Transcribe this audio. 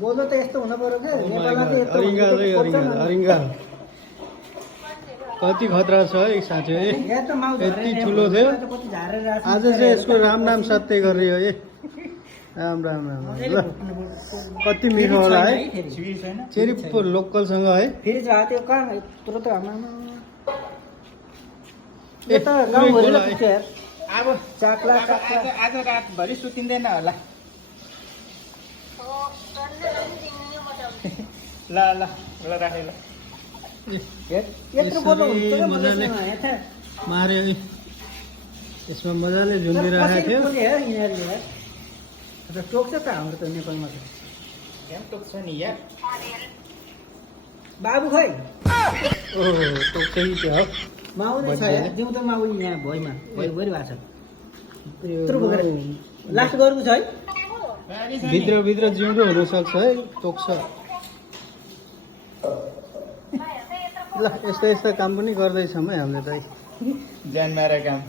बोल्नु त यस्तो हुन पर्यो के नेपालमा त यस्तो अरिङ्गा चाहिँ पर्छ अरिङ्गा नि। अरिङ्गा कति खतरा छ है साँच्चै है। यहाँ त माउ यति झरेर ठुलो थियो यहाँ त कति झारेर आएको छ। आज चाहिँ यसको राम नाम सत्य गरियो है। राम राम राम ल कति मिठो होला है फेरि छैन चेरी लोकलसँग है। फेरि चाहिँ त्यो कहाँ यत्रो त आमामा ए, यो त गाउँभरि पुरै पुग्छ यार अब चाक्ला अब आज रातभरि सुतिँदैन होला ल ल ल राखेँ ल यत्रो बोल्नु हुन्छ क्या मजाले मार्यो है। यसमा मजाले झुन्डिरहेको थियो। टोक्छ त हाम्रो त नेपालमा त यहाँ टोक्छ नि यार बाबु खै ओहो टोक्दै थियो हो। माउ नै छ यार जिउ त माउ यहाँ भइमा भइरहेको छ यत्रो बोकेर लास्ट गर्नु छ है भित्र भित्र जिउँदो हुनसक्छ है टोक्छ। ल यस्तो यस्तो काम पनि गर्दैछौँ है हामीले त है। ज्यान मारे काम